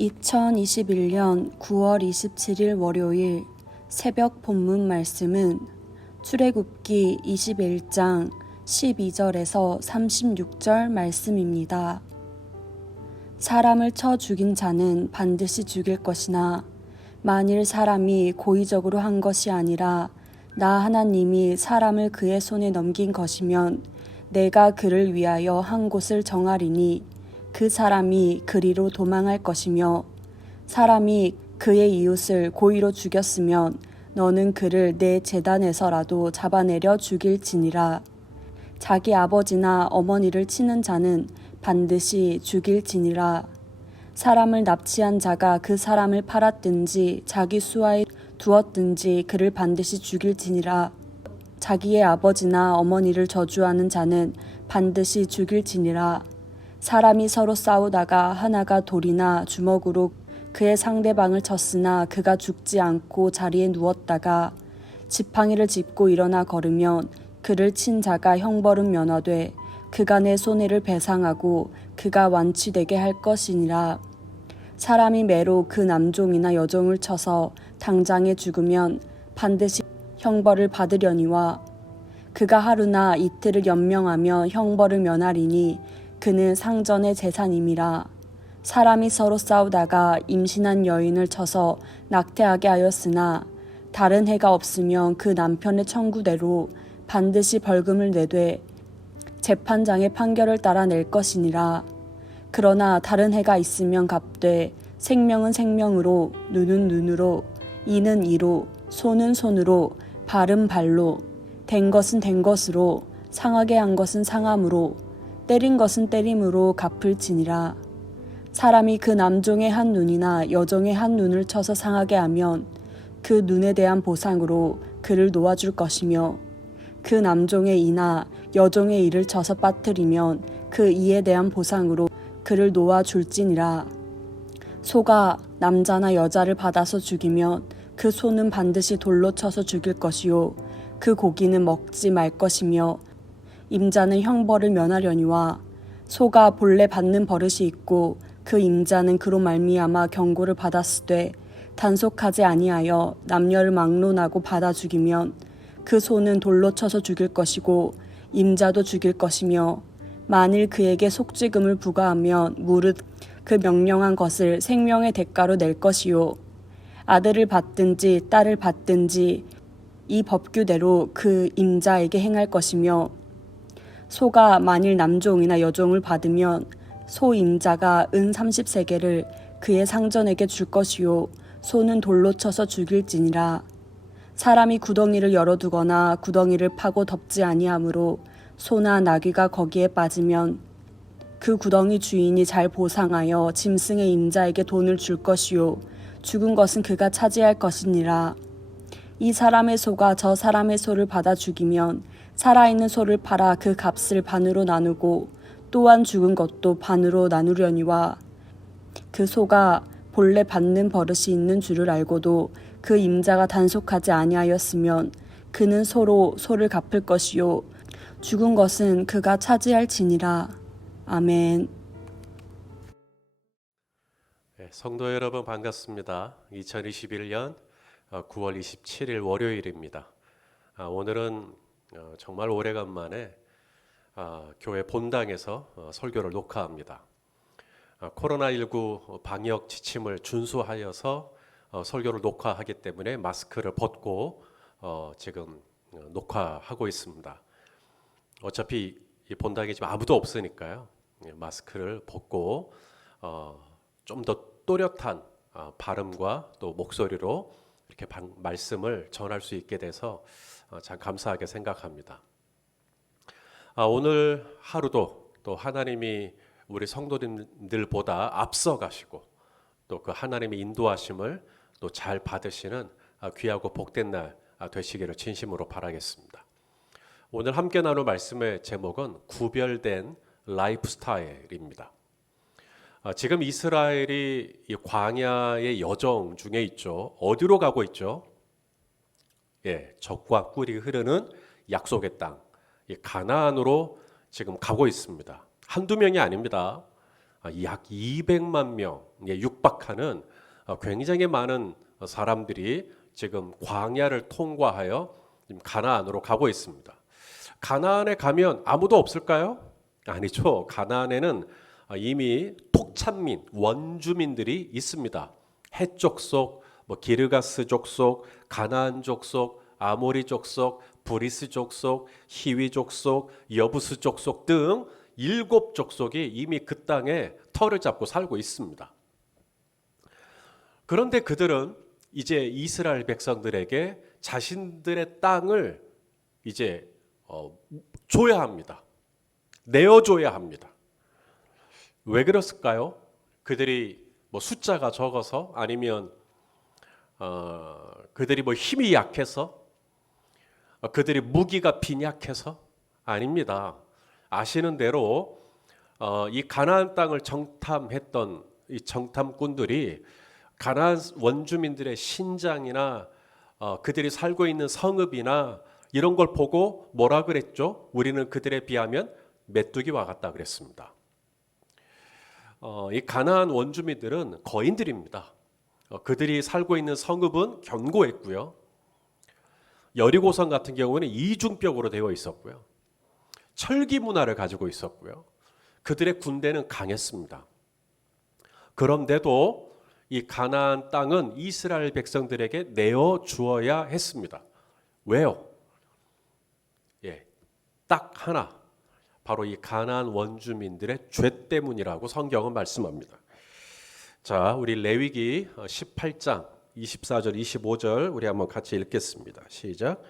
2021년 9월 27일 월요일 새벽 본문 말씀은 출애굽기 21장 12절에서 36절 말씀입니다. 사람을 쳐 죽인 자는 반드시 죽일 것이나 만일 사람이 고의적으로 한 것이 아니라 나 하나님이 사람을 그의 손에 넘긴 것이면 내가 그를 위하여 한 곳을 정하리니 그 사람이 그리로 도망할 것이며 사람이 그의 이웃을 고의로 죽였으면 너는 그를 내 제단에서라도 잡아내려 죽일지니라. 자기 아버지나 어머니를 치는 자는 반드시 죽일지니라. 사람을 납치한 자가 그 사람을 팔았든지 자기 수하에 두었든지 그를 반드시 죽일지니라. 자기의 아버지나 어머니를 저주하는 자는 반드시 죽일지니라. 사람이 서로 싸우다가 하나가 돌이나 주먹으로 그의 상대방을 쳤으나 그가 죽지 않고 자리에 누웠다가 지팡이를 짚고 일어나 걸으면 그를 친 자가 형벌은 면하되 그가 내 손해를 배상하고 그가 완치되게 할 것이니라. 사람이 매로 그 남종이나 여종을 쳐서 당장에 죽으면 반드시 형벌을 받으려니와 그가 하루나 이틀을 연명하며 형벌을 면하리니 그는 상전의 재산임이라. 사람이 서로 싸우다가 임신한 여인을 쳐서 낙태하게 하였으나 다른 해가 없으면 그 남편의 청구대로 반드시 벌금을 내되 재판장의 판결을 따라 낼 것이니라. 그러나 다른 해가 있으면 갚되 생명은 생명으로, 눈은 눈으로, 이는 이로, 손은 손으로, 발은 발로, 된 것은 된 것으로, 상하게 한 것은 상함으로, 때린 것은 때림으로 갚을지니라. 사람이 그 남종의 한 눈이나 여종의 한 눈을 쳐서 상하게 하면 그 눈에 대한 보상으로 그를 놓아줄 것이며 그 남종의 이나 여종의 이를 쳐서 빠뜨리면 그 이에 대한 보상으로 그를 놓아줄지니라. 소가 남자나 여자를 받아서 죽이면 그 소는 반드시 돌로 쳐서 죽일 것이요 그 고기는 먹지 말 것이며 임자는 형벌을 면하려니와 소가 본래 받는 버릇이 있고 그 임자는 그로 말미암아 경고를 받았으되 단속하지 아니하여 남녀를 막론하고 받아 죽이면 그 소는 돌로 쳐서 죽일 것이고 임자도 죽일 것이며 만일 그에게 속죄금을 부과하면 무릇 그 명령한 것을 생명의 대가로 낼 것이요 아들을 받든지 딸을 받든지 이 법규대로 그 임자에게 행할 것이며 소가 만일 남종이나 여종을 받으면 소 임자가 은 30세겔을 그의 상전에게 줄 것이요 소는 돌로 쳐서 죽일지니라. 사람이 구덩이를 열어두거나 구덩이를 파고 덮지 아니하므로 소나 나귀가 거기에 빠지면 그 구덩이 주인이 잘 보상하여 짐승의 임자에게 돈을 줄 것이요 죽은 것은 그가 차지할 것이니라. 이 사람의 소가 저 사람의 소를 받아 죽이면 살아있는 소를 팔아 그 값을 반으로 나누고 또한 죽은 것도 반으로 나누려니와 그 소가 본래 받는 버릇이 있는 줄을 알고도 그 임자가 단속하지 아니하였으면 그는 소로 소를 갚을 것이요 죽은 것은 그가 차지할지니라. 아멘. 성도 여러분 반갑습니다. 2021년 9월 27일 월요일입니다. 오늘은 정말 오래간만에 교회 본당에서 설교를 녹화합니다. 코로나19 방역 지침을 준수하여서 설교를 녹화하기 때문에 마스크를 벗고 지금 녹화하고 있습니다. 어차피 이 본당에 지금 아무도 없으니까요. 마스크를 벗고 좀 더 또렷한 발음과 또 목소리로 이렇게 말씀을 전할 수 있게 돼서 참 감사하게 생각합니다. 오늘 하루도 또 하나님이 우리 성도님들보다 앞서 가시고 또 그 하나님의 인도하심을 또 잘 받으시는 귀하고 복된 날 되시기를 진심으로 바라겠습니다. 오늘 함께 나눌 말씀의 제목은 구별된 라이프 스타일입니다. 지금 이스라엘이 이 광야의 여정 중에 있죠. 어디로 가고 있죠? 젖과 꿀이 흐르는 약속의 땅, 가나안으로 지금 가고 있습니다. 한두 명이 아닙니다. 약 200만 명에 육박하는 굉장히 많은 사람들이 지금 광야를 통과하여 지금 가나안으로 가고 있습니다. 가나안에 가면 아무도 없을까요? 아니죠. 가나안에는 이미 토착민, 원주민들이 있습니다. 헷 족속, 기르가스 족속, 가나안 족속, 아모리 족속, 브리스 족속, 히위 족속, 여부스 족속 등 7족속이 이미 그 땅에 터를 잡고 살고 있습니다. 그런데 그들은 이제 이스라엘 백성들에게 자신들의 땅을 이제 줘야 합니다. 내어줘야 합니다. 왜 그랬을까요? 그들이 숫자가 적어서 아니면 그들이 힘이 약해서 그들이 무기가 빈약해서 아닙니다. 아시는 대로 이 가나안 땅을 정탐했던 이 정탐꾼들이 가나안 원주민들의 신장이나 그들이 살고 있는 성읍이나 이런 걸 보고 뭐라 그랬죠? 우리는 그들에 비하면 메뚜기와 같다 그랬습니다. 이 가나안 원주민들은 거인들입니다. 그들이 살고 있는 성읍은 견고했고요. 여리고성 같은 경우는 이중벽으로 되어 있었고요. 철기 문화를 가지고 있었고요. 그들의 군대는 강했습니다. 그런데도 이 가나안 땅은 이스라엘 백성들에게 내어 주어야 했습니다. 왜요? 딱 하나, 바로 이 가나안 원주민들의 죄 때문이라고 성경은 말씀합니다. 자, 우리 레위기 18장 24절 25절 우리 한번 같이 읽겠습니다. 시작.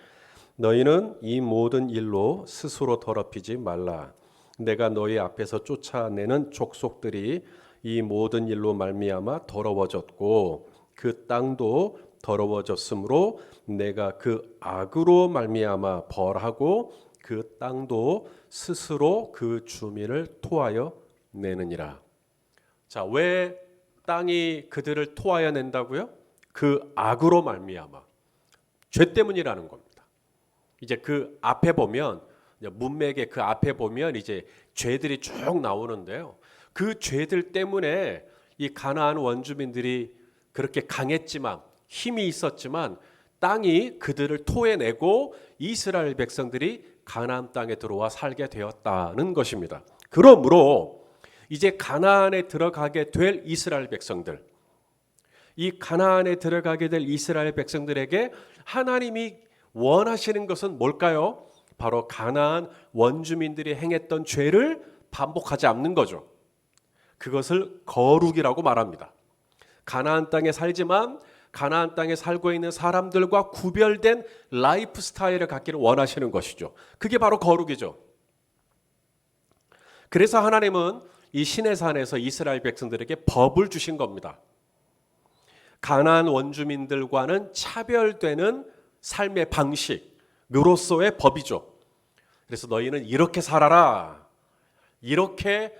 너희는 이 모든 일로 스스로 더럽히지 말라. 내가 너희 앞에서 쫓아내는 족속들이 이 모든 일로 말미암아 더러워졌고 그 땅도 더러워졌으므로 내가 그 악으로 말미암아 벌하고 그 땅도 스스로 그 주민을 토하여 내느니라. 자, 왜 땅이 그들을 토하여 낸다고요? 그 악으로 말미암아, 죄 때문이라는 겁니다. 이제 그 앞에 보면 문맥의 그 앞에 보면 이제 죄들이 쭉 나오는데요. 그 죄들 때문에 이 가나안 원주민들이 그렇게 강했지만 힘이 있었지만 땅이 그들을 토해내고 이스라엘 백성들이 가나안 땅에 들어와 살게 되었다는 것입니다. 그러므로 이제 가나안에 들어가게 될 이스라엘 백성들, 이 가나안에 들어가게 될 이스라엘 백성들에게 하나님이 원하시는 것은 뭘까요? 바로 가나안 원주민들이 행했던 죄를 반복하지 않는 거죠. 그것을 거룩이라고 말합니다. 가나안 땅에 살지만 가나안 땅에 살고 있는 사람들과 구별된 라이프 스타일을 갖기를 원하시는 것이죠. 그게 바로 거룩이죠. 그래서 하나님은 이 시내산에서 이스라엘 백성들에게 법을 주신 겁니다. 가나안 원주민들과는 차별되는 삶의 방식으로서의 법이죠. 그래서 너희는 이렇게 살아라, 이렇게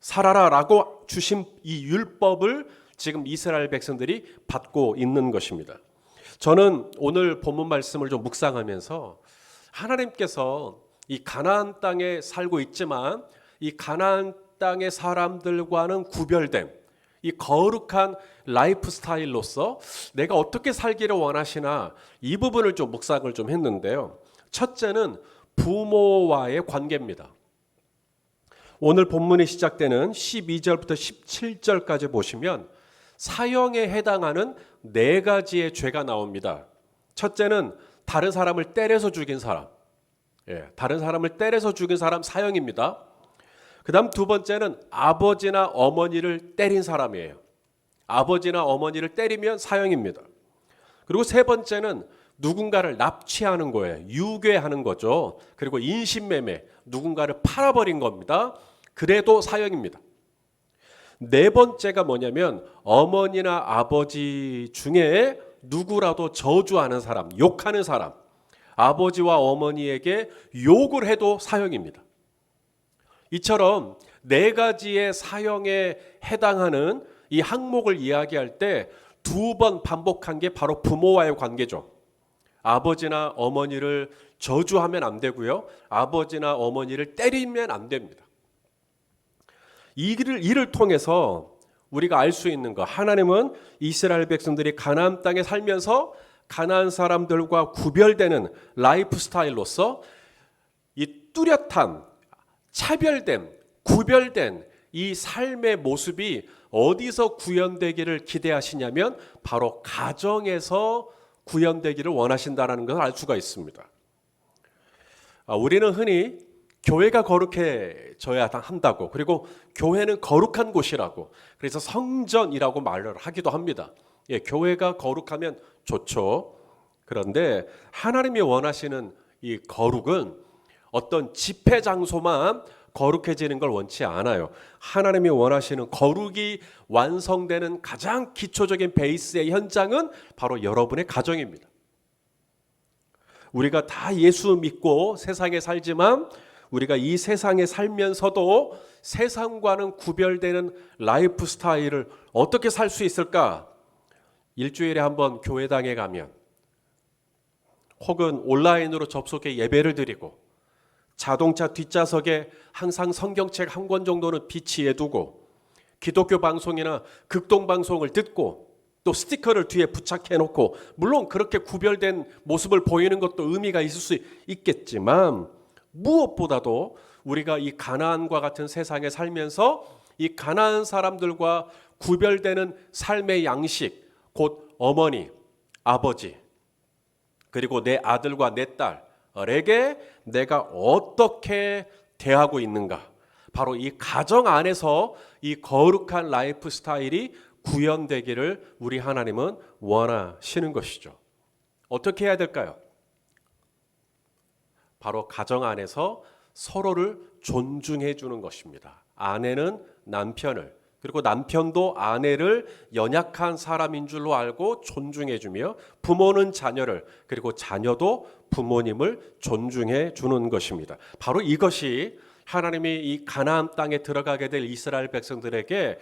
살아라라고 주신 이 율법을 지금 이스라엘 백성들이 받고 있는 것입니다. 저는 오늘 본문 말씀을 좀 묵상하면서 하나님께서 이 가나안 땅에 살고 있지만 이 가나안 땅의 사람들과는 구별된 이 거룩한 라이프 스타일로서 내가 어떻게 살기를 원하시나 이 부분을 좀 묵상을 좀 했는데요. 첫째는 부모와의 관계입니다. 오늘 본문이 시작되는 12절부터 17절까지 보시면 사형에 해당하는 4가지의 죄가 나옵니다. 첫째는 다른 사람을 때려서 죽인 사람. 다른 사람을 때려서 죽인 사람 사형입니다. 그 다음 두 번째는 아버지나 어머니를 때린 사람이에요. 아버지나 어머니를 때리면 사형입니다. 그리고 세 번째는 누군가를 납치하는 거예요. 유괴하는 거죠. 그리고 인신매매, 누군가를 팔아버린 겁니다. 그래도 사형입니다. 네 번째가 뭐냐면 어머니나 아버지 중에 누구라도 저주하는 사람, 욕하는 사람, 아버지와 어머니에게 욕을 해도 사형입니다. 이처럼 4가지의 사형에 해당하는 이 항목을 이야기할 때 2번 반복한 게 바로 부모와의 관계죠. 아버지나 어머니를 저주하면 안 되고요. 아버지나 어머니를 때리면 안 됩니다. 이를 통해서 우리가 알 수 있는 것, 하나님은 이스라엘 백성들이 가나안 땅에 살면서 가나안 사람들과 구별되는 라이프 스타일로서 이 뚜렷한 차별된 구별된 이 삶의 모습이 어디서 구현되기를 기대하시냐면 바로 가정에서 구현되기를 원하신다는 것을 알 수가 있습니다. 우리는 흔히 교회가 거룩해져야 한다고, 그리고 교회는 거룩한 곳이라고, 그래서 성전이라고 말을 하기도 합니다. 예, 교회가 거룩하면 좋죠. 그런데 하나님이 원하시는 이 거룩은 어떤 집회 장소만 거룩해지는 걸 원치 않아요. 하나님이 원하시는 거룩이 완성되는 가장 기초적인 베이스의 현장은 바로 여러분의 가정입니다. 우리가 다 예수 믿고 세상에 살지만 우리가 이 세상에 살면서도 세상과는 구별되는 라이프 스타일을 어떻게 살 수 있을까? 일주일에 한번 교회당에 가면, 혹은 온라인으로 접속해 예배를 드리고, 자동차 뒷좌석에 항상 성경책 한 권 정도는 비치해 두고, 기독교 방송이나 극동 방송을 듣고, 또 스티커를 뒤에 부착해 놓고, 물론 그렇게 구별된 모습을 보이는 것도 의미가 있을 수 있겠지만, 무엇보다도 우리가 이 가나안과 같은 세상에 살면서 이 가나안 사람들과 구별되는 삶의 양식, 곧 어머니, 아버지, 그리고 내 아들과 내 딸에게 내가 어떻게 대하고 있는가, 바로 이 가정 안에서 이 거룩한 라이프 스타일이 구현되기를 우리 하나님은 원하시는 것이죠. 어떻게 해야 될까요? 바로 가정 안에서 서로를 존중해 주는 것입니다. 아내는 남편을, 그리고 남편도 아내를 연약한 사람인 줄로 알고 존중해 주며, 부모는 자녀를, 그리고 자녀도 부모님을 존중해 주는 것입니다. 바로 이것이 하나님이 이 가나안 땅에 들어가게 될 이스라엘 백성들에게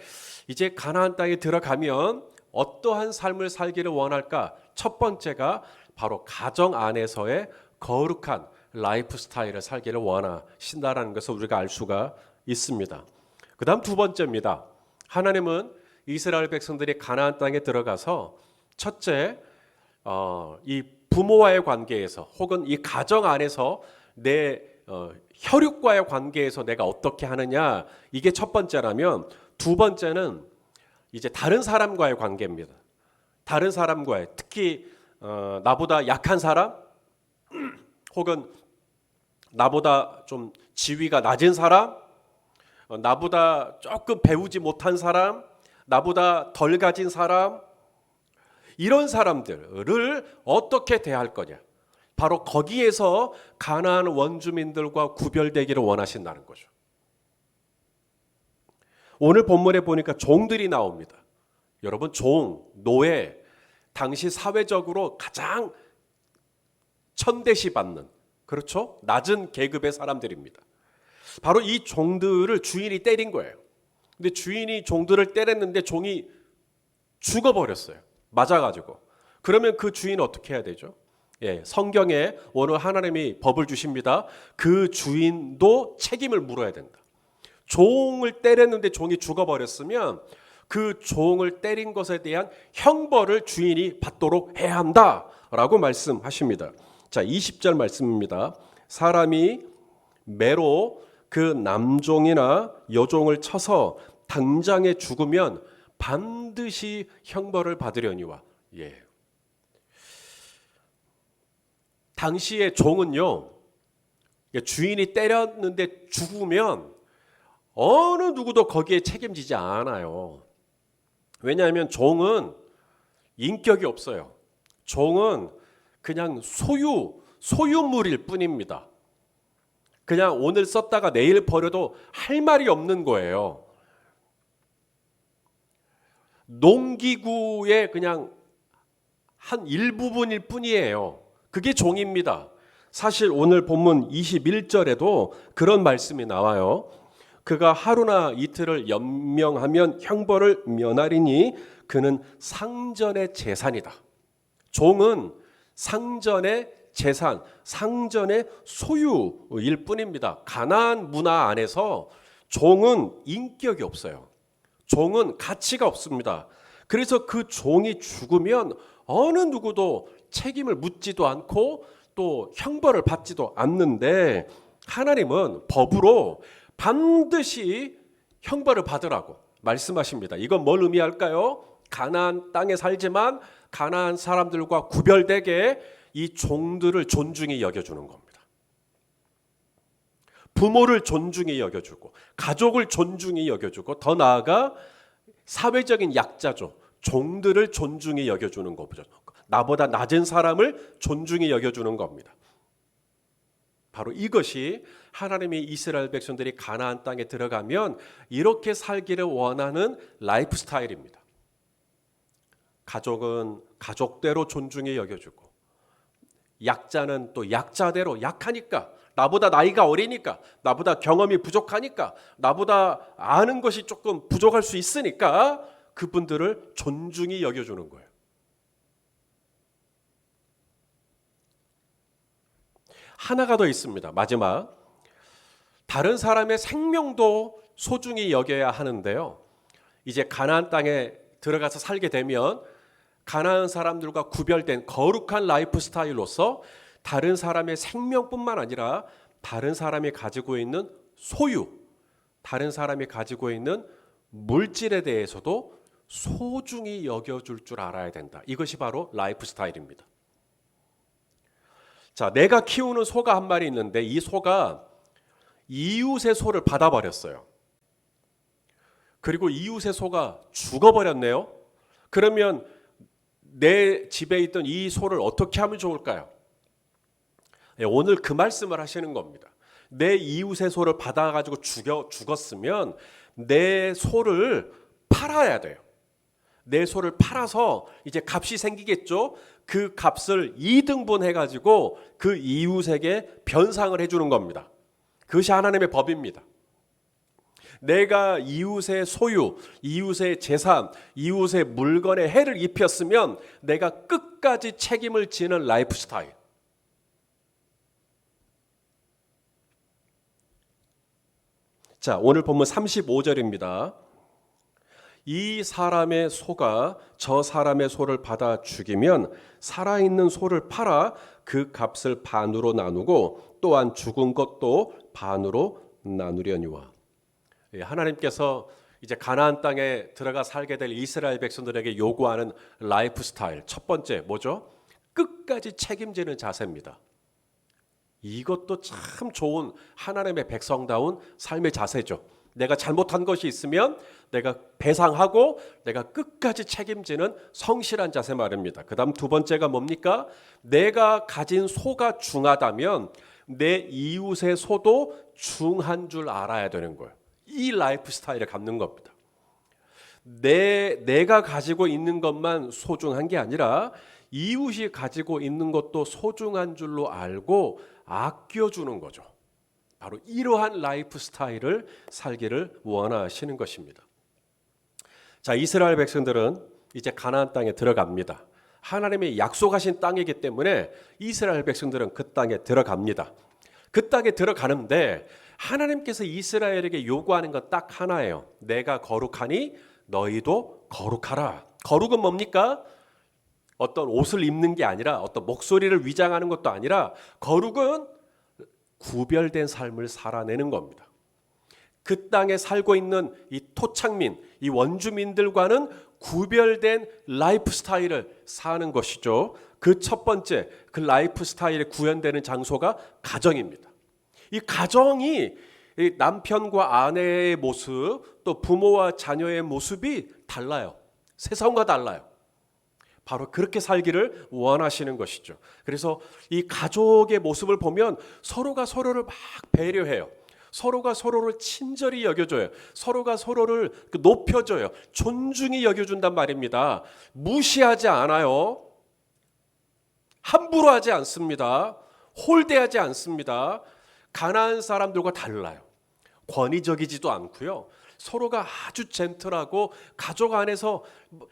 이제 가나안 땅에 들어가면 어떠한 삶을 살기를 원할까? 첫 번째가 바로 가정 안에서의 거룩한 라이프 스타일을 살기를 원하신다라는 것을 우리가 알 수가 있습니다. 그 다음 두 번째입니다. 하나님은 이스라엘 백성들이 가나안 땅에 들어가서 첫째, 이 부모와의 관계에서, 혹은 이 가정 안에서 내 혈육과의 관계에서 내가 어떻게 하느냐, 이게 첫 번째라면, 두 번째는 이제 다른 사람과의 관계입니다. 다른 사람과의, 특히 나보다 약한 사람, 혹은 나보다 좀 지위가 낮은 사람, 나보다 조금 배우지 못한 사람, 나보다 덜 가진 사람, 이런 사람들을 어떻게 대할 거냐, 바로 거기에서 가나안 원주민들과 구별되기를 원하신다는 거죠. 오늘 본문에 보니까 종들이 나옵니다. 여러분, 종, 노예, 당시 사회적으로 가장 천대시 받는, 그렇죠? 낮은 계급의 사람들입니다. 바로 이 종들을 주인이 때린 거예요. 근데 주인이 종들을 때렸는데 종이 죽어버렸어요. 맞아가지고. 그러면 그 주인은 어떻게 해야 되죠? 예, 성경에 오늘 하나님이 법을 주십니다. 그 주인도 책임을 물어야 된다. 종을 때렸는데 종이 죽어버렸으면 그 종을 때린 것에 대한 형벌을 주인이 받도록 해야 한다라고 말씀하십니다. 자, 20절 말씀입니다. 사람이 매로 그 남종이나 여종을 쳐서 당장에 죽으면 반드시 형벌을 받으려니와. 예. 당시의 종은요, 주인이 때렸는데 죽으면 어느 누구도 거기에 책임지지 않아요. 왜냐하면 종은 인격이 없어요. 종은 그냥 소유물일 뿐입니다. 그냥 오늘 썼다가 내일 버려도 할 말이 없는 거예요. 농기구의 그냥 한 일부분일 뿐이에요. 그게 종입니다. 사실 오늘 본문 21절에도 그런 말씀이 나와요. 그가 하루나 이틀을 연명하면 형벌을 면하리니 그는 상전의 재산이다. 종은 상전의 재산, 상전의 소유일 뿐입니다. 가나안 문화 안에서 종은 인격이 없어요. 종은 가치가 없습니다. 그래서 그 종이 죽으면 어느 누구도 책임을 묻지도 않고 또 형벌을 받지도 않는데, 하나님은 법으로 반드시 형벌을 받으라고 말씀하십니다. 이건 뭘 의미할까요? 가나안 땅에 살지만 가나안 사람들과 구별되게 이 종들을 존중히 여겨주는 겁니다. 부모를 존중히 여겨주고 가족을 존중히 여겨주고 더 나아가 사회적인 약자죠. 종들을 존중히 여겨주는 거죠. 나보다 낮은 사람을 존중히 여겨주는 겁니다. 바로 이것이 하나님이 이스라엘 백성들이 가나안 땅에 들어가면 이렇게 살기를 원하는 라이프 스타일입니다. 가족은 가족대로 존중히 여겨주고, 약자는 또 약자대로, 약하니까, 나보다 나이가 어리니까, 나보다 경험이 부족하니까, 나보다 아는 것이 조금 부족할 수 있으니까 그분들을 존중히 여겨주는 거예요. 하나가 더 있습니다. 마지막, 다른 사람의 생명도 소중히 여겨야 하는데요. 이제 가나안 땅에 들어가서 살게 되면 가나안 사람들과 구별된 거룩한 라이프 스타일로서 다른 사람의 생명뿐만 아니라 다른 사람이 가지고 있는 소유, 다른 사람이 가지고 있는 물질에 대해서도 소중히 여겨줄 줄 알아야 된다. 이것이 바로 라이프 스타일입니다. 자, 내가 키우는 소가 한 마리 있는데 이 소가 이웃의 소를 받아버렸어요. 그리고 이웃의 소가 죽어버렸네요. 그러면 내 집에 있던 이 소를 어떻게 하면 좋을까요? 오늘 그 말씀을 하시는 겁니다. 내 이웃의 소를 받아가지고 죽었으면 내 소를 팔아야 돼요. 내 소를 팔아서 이제 값이 생기겠죠. 그 값을 2등분 해가지고 그 이웃에게 변상을 해주는 겁니다. 그것이 하나님의 법입니다. 내가 이웃의 소유, 이웃의 재산, 이웃의 물건에 해를 입혔으면 내가 끝까지 책임을 지는 라이프 스타일. 자, 오늘 본문 35절입니다. 이 사람의 소가 저 사람의 소를 받아 죽이면 살아있는 소를 팔아 그 값을 반으로 나누고 또한 죽은 것도 반으로 나누려니와. 하나님께서 이제 가나안 땅에 들어가 살게 될 이스라엘 백성들에게 요구하는 라이프 스타일, 첫 번째 뭐죠? 끝까지 책임지는 자세입니다. 이것도 참 좋은 하나님의 백성다운 삶의 자세죠. 내가 잘못한 것이 있으면 내가 배상하고 내가 끝까지 책임지는 성실한 자세 말입니다. 그 다음 두 번째가 뭡니까? 내가 가진 소가 중하다면 내 이웃의 소도 중한 줄 알아야 되는 거예요. 이 라이프 스타일을 갖는 겁니다. 내가 가지고 있는 것만 소중한 게 아니라 이웃이 가지고 있는 것도 소중한 줄로 알고 아껴주는 거죠. 바로 이러한 라이프 스타일을 살기를 원하시는 것입니다. 자, 이스라엘 백성들은 이제 가나안 땅에 들어갑니다. 하나님이 약속하신 땅이기 때문에 이스라엘 백성들은 그 땅에 들어갑니다. 그 땅에 들어가는데 하나님께서 이스라엘에게 요구하는 것 딱 하나예요. 내가 거룩하니 너희도 거룩하라. 거룩은 뭡니까? 어떤 옷을 입는 게 아니라 어떤 목소리를 위장하는 것도 아니라 거룩은 구별된 삶을 살아내는 겁니다. 그 땅에 살고 있는 이 토착민, 이 원주민들과는 구별된 라이프 스타일을 사는 것이죠. 그 첫 번째, 그 라이프 스타일에 구현되는 장소가 가정입니다. 이 가정이 남편과 아내의 모습, 또 부모와 자녀의 모습이 달라요. 세상과 달라요. 바로 그렇게 살기를 원하시는 것이죠. 그래서 이 가족의 모습을 보면 서로가 서로를 막 배려해요. 서로가 서로를 친절히 여겨줘요. 서로가 서로를 높여줘요. 존중히 여겨준단 말입니다. 무시하지 않아요. 함부로 하지 않습니다. 홀대하지 않습니다. 가나안 사람들과 달라요. 권위적이지도 않고요. 서로가 아주 젠틀하고 가족 안에서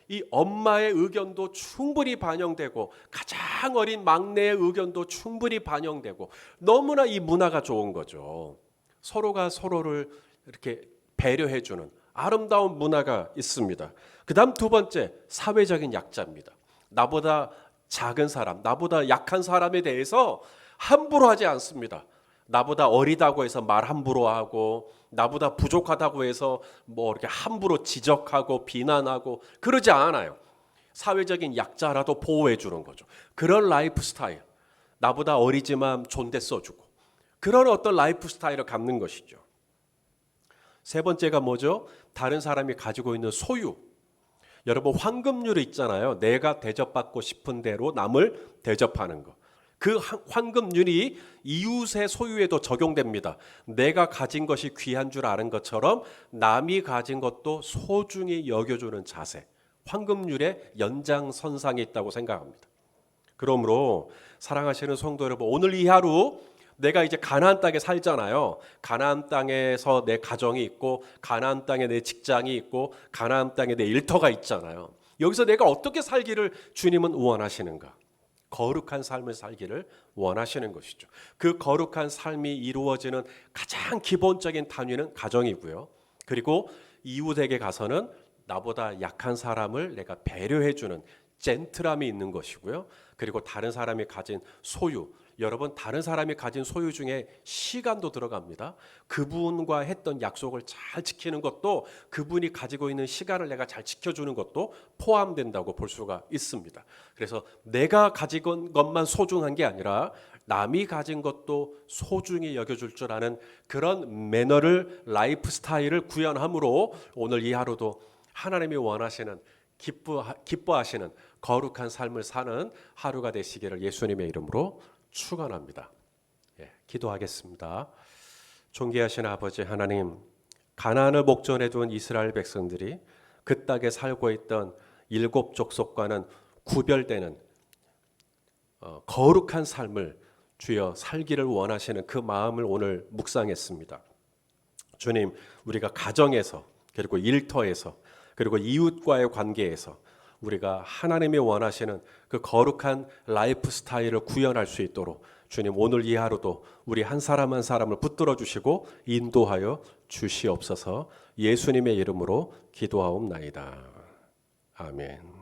이 엄마의 의견도 충분히 반영되고 가장 어린 막내의 의견도 충분히 반영되고 너무나 이 문화가 좋은 거죠. 서로가 서로를 이렇게 배려해주는 아름다운 문화가 있습니다. 그 다음 두 번째, 사회적인 약자입니다. 나보다 작은 사람, 나보다 약한 사람에 대해서 함부로 하지 않습니다. 나보다 어리다고 해서 말 함부로 하고, 나보다 부족하다고 해서 뭐 이렇게 함부로 지적하고 비난하고 그러지 않아요. 사회적인 약자라도 보호해 주는 거죠. 그런 라이프 스타일, 나보다 어리지만 존대 써주고, 그런 어떤 라이프 스타일을 갖는 것이죠. 세 번째가 뭐죠? 다른 사람이 가지고 있는 소유. 여러분, 황금률이 있잖아요. 내가 대접받고 싶은 대로 남을 대접하는 거. 그 황금률이 이웃의 소유에도 적용됩니다. 내가 가진 것이 귀한 줄 아는 것처럼 남이 가진 것도 소중히 여겨주는 자세. 황금률의 연장선상에 있다고 생각합니다. 그러므로 사랑하시는 성도 여러분, 오늘 이 하루 내가 이제 가나안 땅에 살잖아요. 가나안 땅에서 내 가정이 있고, 가나안 땅에 내 직장이 있고, 가나안 땅에 내 일터가 있잖아요. 여기서 내가 어떻게 살기를 주님은 원하시는가? 거룩한 삶을 살기를 원하시는 것이죠. 그 거룩한 삶이 이루어지는 가장 기본적인 단위는 가정이고요. 그리고 이웃에게 가서는 나보다 약한 사람을 내가 배려해주는 젠틀함이 있는 것이고요. 그리고 다른 사람이 가진 소유, 여러분, 다른 사람이 가진 소유 중에 시간도 들어갑니다. 그분과 했던 약속을 잘 지키는 것도, 그분이 가지고 있는 시간을 내가 잘 지켜주는 것도 포함된다고 볼 수가 있습니다. 그래서 내가 가진 것만 소중한 게 아니라 남이 가진 것도 소중히 여겨줄 줄 아는 그런 매너를, 라이프 스타일을 구현함으로 오늘 이 하루도 하나님이 원하시는, 기뻐하시는 거룩한 삶을 사는 하루가 되시기를 예수님의 이름으로 축원합니다. 기도하겠습니다. 존귀하신 아버지 하나님, 가나안을 목전에 둔 이스라엘 백성들이 그 땅에 살고 있던 일곱 족속과는 구별되는 거룩한 삶을 주여 살기를 원하시는 그 마음을 오늘 묵상했습니다. 주님, 우리가 가정에서, 그리고 일터에서, 그리고 이웃과의 관계에서 우리가 하나님이 원하시는 그 거룩한 라이프 스타일을 구현할 수 있도록 주님, 오늘 이 하루도 우리 한 사람 한 사람을 붙들어 주시고 인도하여 주시옵소서. 예수님의 이름으로 기도하옵나이다. 아멘.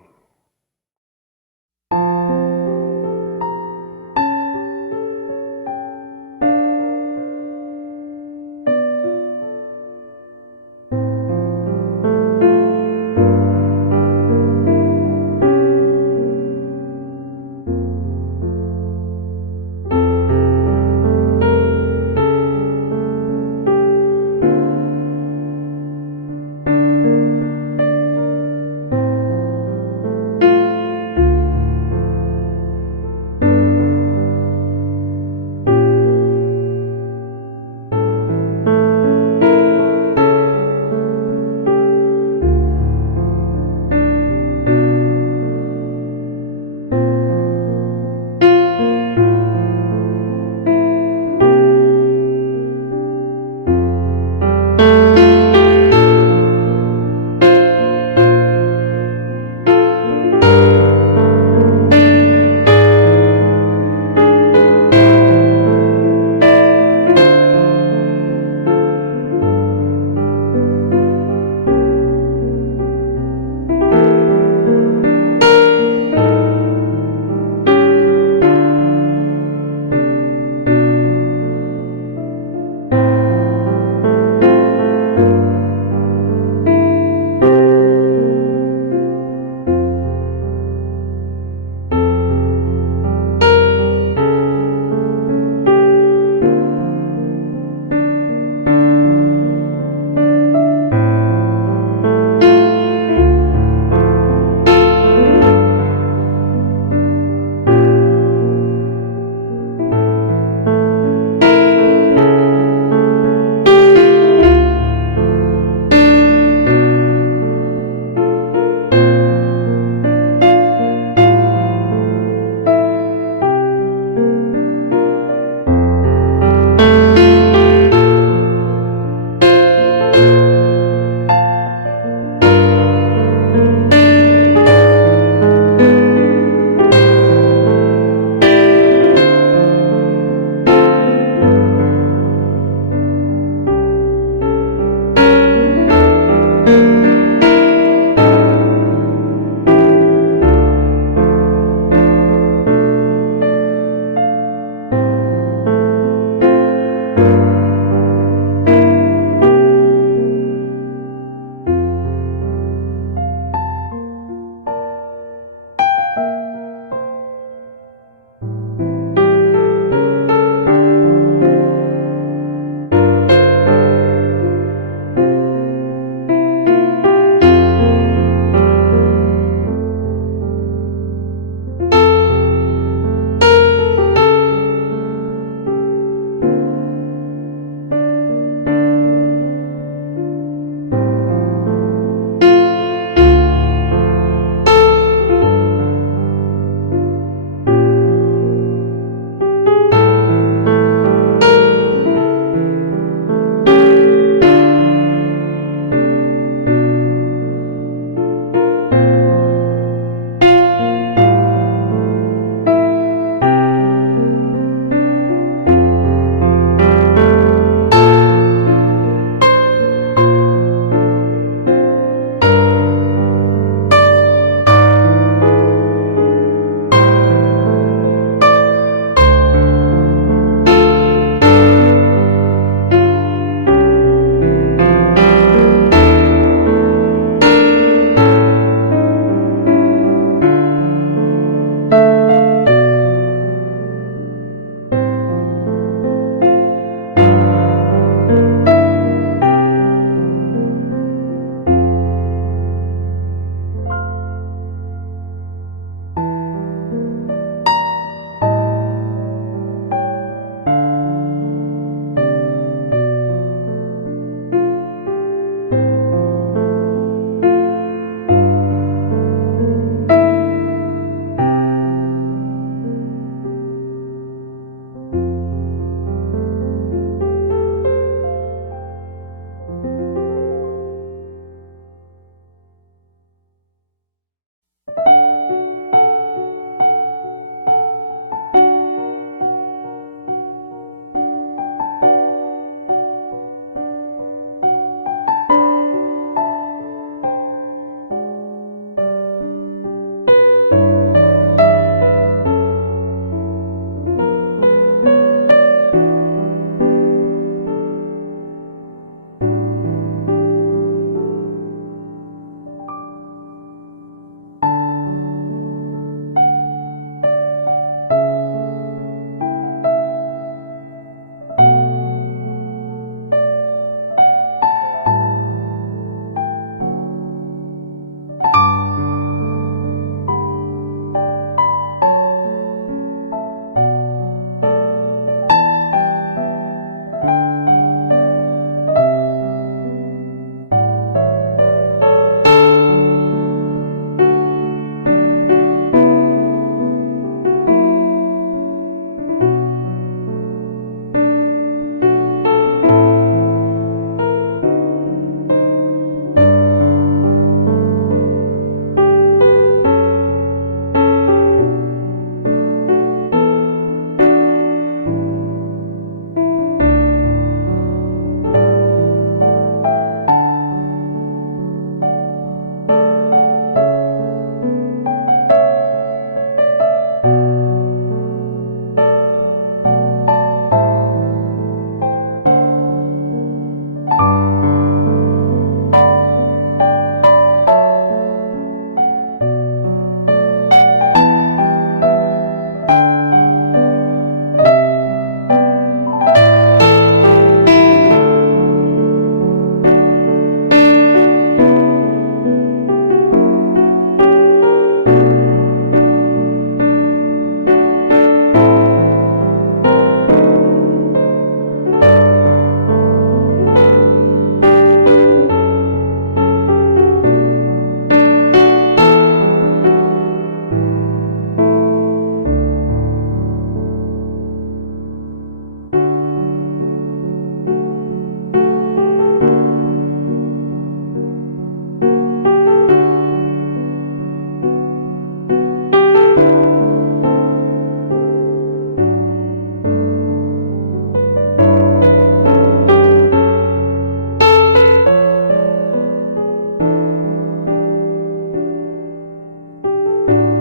주십시오.